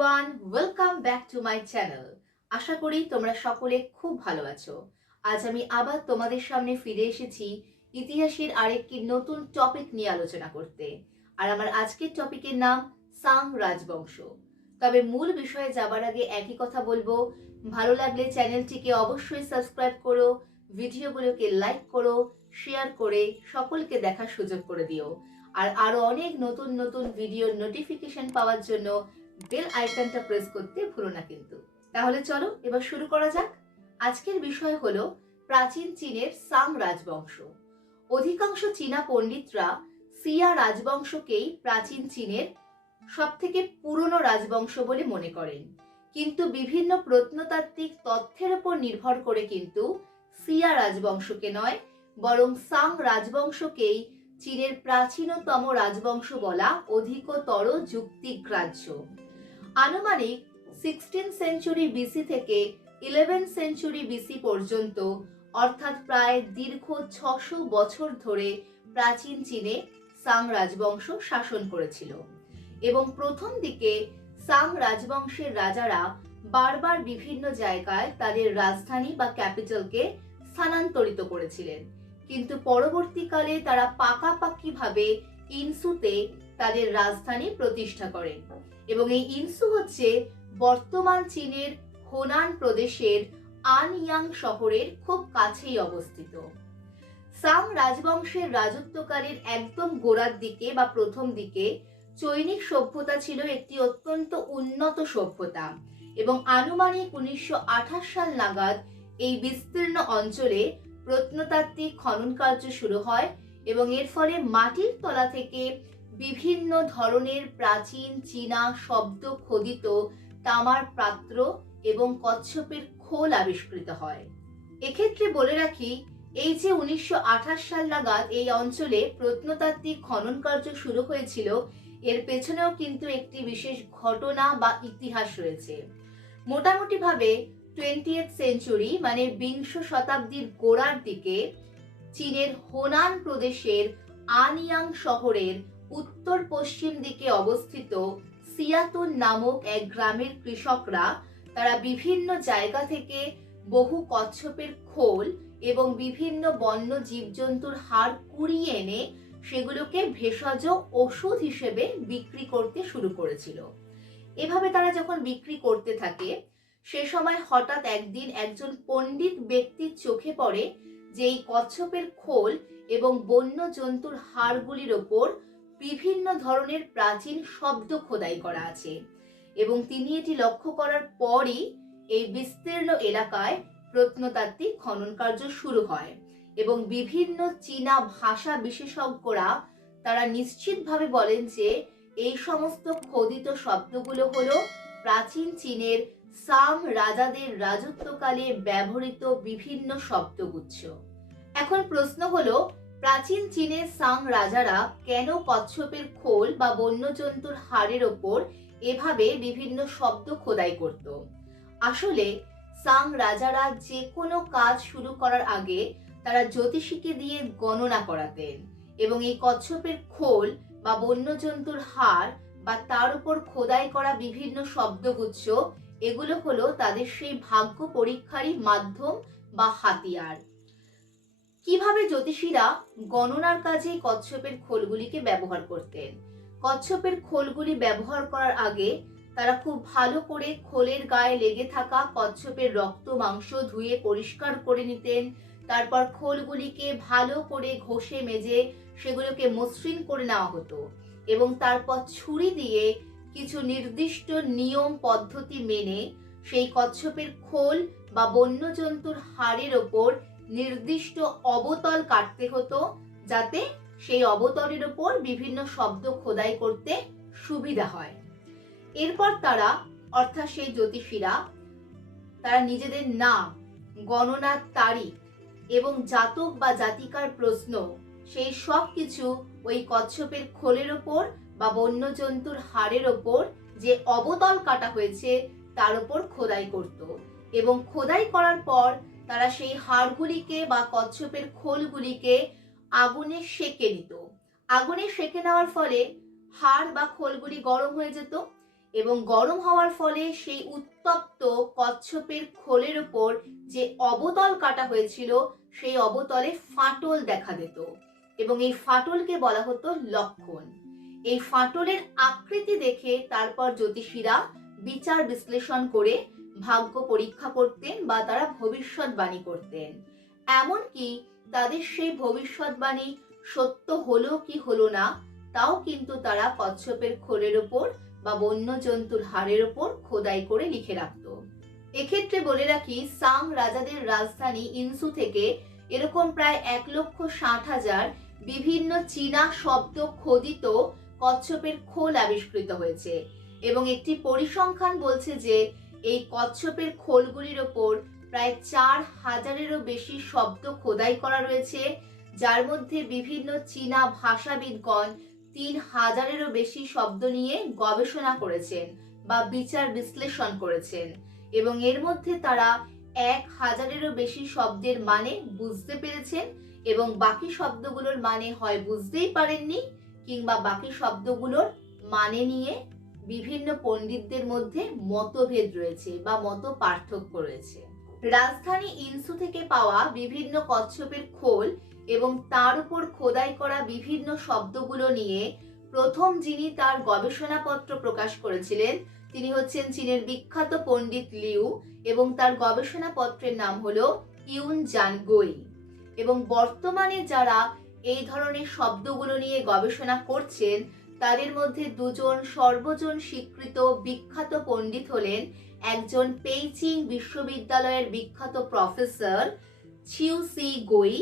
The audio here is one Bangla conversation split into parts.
Everyone welcome back to my channel আশা করি তোমরা সকলে খুব ভালো আছো। আজ আমি আবার তোমাদের সামনে ফিরে এসেছি ইতিহাসের আরেকটি নতুন টপিক নিয়ে আলোচনা করতে। আর আমার আজকের টপিকের নাম সাং রাজবংশ। তবে মূল বিষয়ে যাবার আগে একই কথা বলব, ভালো লাগলে চ্যানেলটিকে অবশ্যই সাবস্ক্রাইব করো, ভিডিওগুলোকে লাইক করো শেয়ার করে সকলকে দেখার সুযোগ করে দিও। আর আরও অনেক নতুন নতুন ভিডিওর নোটিফিকেশন পাওয়ার জন্য বেল আইকনটা প্রেস করতে ভুলো না কিন্তু। তাহলে চলো, এবার শুরু করা যাক। আজকের বিষয় হলো প্রাচীন চীনের সাং রাজবংশ। অধিকাংশ চীনা পণ্ডিতরা সিয়া রাজবংশকেই প্রাচীন চীনের সব থেকে পুরনো রাজবংশ বলে মনে করেন। কিন্তু বিভিন্ন প্রত্নতাত্ত্বিক তথ্যের উপর নির্ভর করে কিন্তু সিয়া রাজবংশকে নয়, বরং সাং রাজবংশকেই চীনের প্রাচীনতম রাজবংশ বলা অধিকতর যুক্তিগ্রাহ্য। আনুমানিক সিক্সটিন সেঞ্চুরি বিসি থেকে ইলেভেন সেঞ্চুরি বিসি পর্যন্ত, অর্থাৎ প্রায় দীর্ঘ ছশো বছর ধরে প্রাচীন চীনে সাং রাজবংশ শাসন করেছিল। এবং প্রথম দিকে সাং রাজবংশের রাজারা বারবার বিভিন্ন জায়গায় তাদের রাজধানী বা ক্যাপিটালকে স্থানান্তরিত করেছিলেন। কিন্তু পরবর্তীকালে তারা পাকাপাকিভাবে ইনসুতে তাদের রাজধানী প্রতিষ্ঠা করেন। এবং এই ইনসু হচ্ছে বর্তমান চীনের হোনান প্রদেশের আনইয়াং শহরের খুব কাছেই অবস্থিত। সাং রাজবংশের রাজত্বকালের একদম গোড়ার দিকে বা প্রথম দিকে চৈনিক সভ্যতা ছিল একটি অত্যন্ত উন্নত সভ্যতা এবং আনুমানিক উনিশশো আঠাশ সাল নাগাদ এই বিস্তীর্ণ অঞ্চলে প্রত্নতাত্ত্বিক খনন কার্য শুরু হয় এবং এর ফলে মাটির তলা থেকে বিভিন্ন ধরনের প্রাচীন চীনা শব্দ খোদিত তামার পাত্র এবং কচ্ছপের খোল আবিষ্কৃত হয়। এক্ষেত্রে বলে রাখি, এই যে উনিশশো আঠাশ সাল নাগাদ এই অঞ্চলে প্রত্নতাত্ত্বিক খনন কার্য শুরু হয়েছিল, এর পেছনেও কিন্তু একটি বিশেষ ঘটনা বা ইতিহাস রয়েছে। মোটামুটি মোটামুটিভাবে টোয়েন্টিয়েথ সেঞ্চুরি মানে বিংশ শতাব্দীর গোড়ার দিকে চীনের হোনান প্রদেশের আনিয়াং শহরের উত্তর পশ্চিম দিকে অবস্থিত সিয়াতুন নামক এক গ্রামের কৃষকরা তারা বিভিন্ন জায়গা থেকে বহু কচ্ছপের খোল এবং বিভিন্ন বন্য জীবজন্তুর হাড় কুড়িয়ে এনে সেগুলোকে ভেষজ ওষুধ হিসেবে বিক্রি করতে শুরু করেছিল। এভাবে তারা যখন বিক্রি করতে থাকে, সে সময় হঠাৎ একদিন একজন পণ্ডিত ব্যক্তির চোখে পড়ে যে এই কচ্ছপের খোল এবং বন্য জন্তুর হাড়গুলির ওপর বিভিন্ন ধরনের প্রাচীন শব্দ খোদাই করা আছে এবং তিনি এটি লক্ষ্য করার পরই এই বিস্তীর্ণ এলাকায় প্রত্নতাত্ত্বিক খনন কার্য শুরু হয় এবং বিভিন্ন চীনা ভাষা বিশেষজ্ঞরা তারা নিশ্চিতভাবে বলেন যে এই সমস্ত খোদিত শব্দগুলো হলো প্রাচীন চীনের সাম রাজাদের রাজত্বকালে ব্যবহৃত বিভিন্ন শব্দগুচ্ছ। এখন প্রশ্ন হলো প্রাচীন চীনের সাং রাজারা কেন কচ্ছপের খোল বা বন্যজন্তুর হাড়ের ওপর এভাবে বিভিন্ন শব্দ খোদাই করত? আসলে, সাং রাজারা যে কোনো কাজ শুরু করার আগে তারা জ্যোতিষীকে দিয়ে গণনা করাতেন এবং এই কচ্ছপের খোল বা বন্যজন্তুর হাড় বা তার উপর খোদাই করা বিভিন্ন শব্দগুচ্ছ, এগুলো হলো তাদের সেই ভাগ্য পরীক্ষারই মাধ্যম বা হাতিয়ার। কীভাবে জ্যোতিষীরা গণনার কাজে কচ্ছপের খোলগুলিকে ব্যবহার করতেন? কচ্ছপের খোলগুলি ব্যবহার করার আগে তারা খুব ভালো করে খোলের গায়ে লেগে থাকা কচ্ছপের রক্ত মাংস ধুয়ে পরিষ্কার করে নিতেন, তারপর খোলগুলিকে ভালো করে ঘষে মেজে সেগুলোকে মসৃণ করে নেওয়া হতো এবং তারপর ছুরি দিয়ে কিছু নির্দিষ্ট নিয়ম পদ্ধতি মেনে সেই কচ্ছপের খোল বা বন্যজন্তুর হাড়ের ওপর নির্দিষ্ট অবতল কাটতে হতো যাতে সেই অবতলের ওপর বিভিন্ন শব্দ খোদাই করতে সুবিধা হয়। এরপর তারা, অর্থাৎ সেই জ্যোতিষীরা, তারা নিজেদের নাম, গণনার তারিখ এবং জাতক বা জাতিকার প্রশ্ন, সেই সব কিছু ওই কচ্ছপের খোলের ওপর বা বন্য জন্তুর হাড়ের ওপর যে অবতল কাটা হয়েছে, তার উপর খোদাই করত এবং খোদাই করার পর তারা সেই হাড়গুলিকে বা কচ্ছপের খোলগুলিকে আগুনে সেকে নিত। আগুনে সেকে নেওয়ার ফলে হাড় বা খোলগুলি গরম হয়ে যেত এবং গরম হওয়ার ফলে সেই উত্তপ্ত কচ্ছপের খোলের ওপর যে অবতল কাটা হয়েছিল, সেই অবতলে ফাটল দেখা দিত এবং এই ফাটলকে বলা হতো লক্ষণ। এই ফাটলের আকৃতি দেখে তারপর জ্যোতিষীরা বিচার বিশ্লেষণ করে ভাগ্য পরীক্ষা করতেন বা তারা ভবিষ্যৎবাণী করতেন। এমনকি তাদের সেই ভবিষ্যৎবাণী সত্য হলো কি হলো না, তাও কিন্তু তারা কচ্ছপের খোলের ওপর বা বন্য জন্তুর হাড়ের ওপর খোদাই করে লিখে রাখত। এক্ষেত্রে বলে রাখি, সাং রাজাদের রাজধানী ইনসু থেকে এরকম প্রায় এক লক্ষ ষাট হাজার বিভিন্ন চীনা শব্দ খোদিত কচ্ছপের খোল আবিষ্কৃত হয়েছে এবং একটি পরিসংখ্যান বলছে যে এই কচ্ছপের খোলগুলির ওপর প্রায় চার হাজারেরও বেশি শব্দ খোদাই করা রয়েছে, যার মধ্যে বিভিন্ন চীনা ভাষাবিদগণ তিন হাজারেরও বেশি শব্দ নিয়ে গবেষণা করেছেন বা বিচার বিশ্লেষণ করেছেন এবং এর মধ্যে তারা এক হাজারেরও বেশি শব্দের মানে বুঝতে পেরেছেন এবং বাকি শব্দগুলোর মানে হয় বুঝতেই পারেননি কিংবা বাকি শব্দগুলোর মানে নিয়ে বিভিন্ন পণ্ডিতদের মধ্যে মতভেদ রয়েছে বা মত পার্থক্য রয়েছে। রাজধানী ইনসু থেকে পাওয়া বিভিন্ন কচ্ছপের খোল এবং তার উপর খোদাই করা বিভিন্ন শব্দগুলো নিয়ে প্রথম যিনি তার গবেষণাপত্র প্রকাশ করেছিলেন, তিনি হচ্ছেন চীনের বিখ্যাত পণ্ডিত লিউ এবং তার গবেষণাপত্রের নাম হলো ইউন জানগোই এবং বর্তমানে যারা এই ধরনের শব্দগুলো নিয়ে গবেষণা করছেন তাদের মধ্যে দুজন সর্বজন স্বীকৃত বিখ্যাত পণ্ডিত হলেন একজন পেইচিং বিশ্ববিদ্যালয়ের বিখ্যাত প্রফেসর ছিউ সি গোই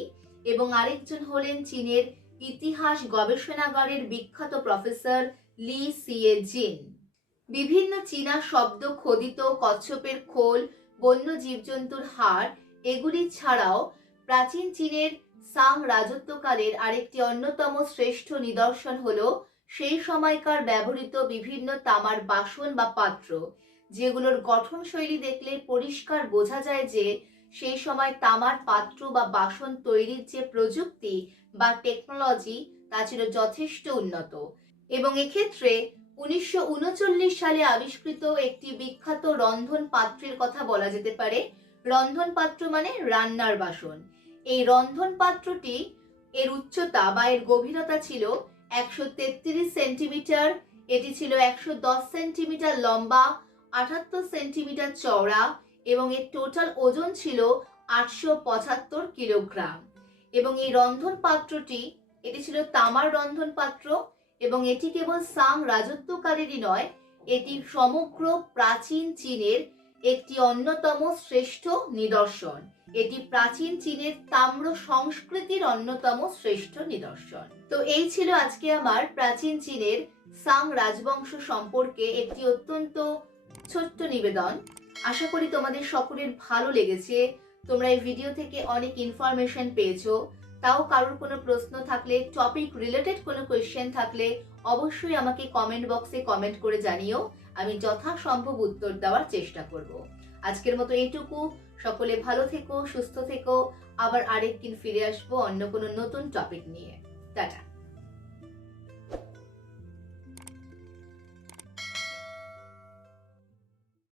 এবং আরেকজন হলেন চীনের ইতিহাস গবেষণাগারের বিখ্যাত প্রফেসর লি সিয়ে জিন। বিভিন্ন চীনা শব্দ খোদিত কচ্ছপের খোল, বন্য জীবজন্তুর হাড়, এগুলি ছাড়াও প্রাচীন চীনের সাং রাজত্বকালের আরেকটি অন্যতম শ্রেষ্ঠ নিদর্শন হলো সেই সময়কার ব্যবহৃত বিভিন্ন তামার বাসন বা পাত্র, যেগুলোর গঠনশৈলী দেখলে পরিষ্কার বোঝা যায় যে সেই সময় তামার পাত্র বা বাসন তৈরির যে প্রযুক্তি বা টেকনোলজি, তা ছিল যথেষ্ট উন্নত। এবং এক্ষেত্রে উনিশশো উনচল্লিশ সালে আবিষ্কৃত একটি বিখ্যাত রন্ধন পাত্রের কথা বলা যেতে পারে। রন্ধন পাত্র মানে রান্নার বাসন। এই রন্ধন পাত্রটি এর উচ্চতা বা এর গভীরতা ছিল একশো তেত্রিশ সেন্টিমিটার। এটি ছিল একশো দশ সেন্টিমিটার লম্বা, আটাত্তর সেন্টিমিটার চওড়া এবং এর টোটাল ওজন ছিল আটশো পঁচাত্তর কিলোগ্রাম। এবং এই রন্ধন পাত্রটি এটি ছিল তামার রন্ধন পাত্র এবং এটি কেবল সাং রাজত্বকালেরই নয়, এটি সমগ্র প্রাচীন চীনের একটি অন্যতম শ্রেষ্ঠ নিদর্শন। এটি প্রাচীন চীনের তাম্র সংস্কৃতির অন্যতম শ্রেষ্ঠ নিদর্শন। তো এই ছিল আজকে আমার প্রাচীন চীনের সাং রাজবংশ সম্পর্কে একটি অত্যন্ত ছোট্ট নিবেদন। আশা করি তোমাদের সকলের ভালো লেগেছে। তোমরা এই ভিডিও থেকে অনেক ইনফরমেশন পেয়েছ। তাও কারোর কোনো প্রশ্ন থাকলে টপিক রিলেটেড কোনো কোয়েশ্চেন থাকলে, অবশ্যই আমাকে কমেন্ট বক্সে কমেন্ট করে জানিও। আমি যথাসম্ভব উত্তর দেওয়ার চেষ্টা করব। আজকের মতো এইটুকু। সকলে ভালো থেকো, সুস্থ থেকো। আবার আরেকদিন ফিরে আসব অন্য কোনো নতুন টপিক নিয়ে। টাটা।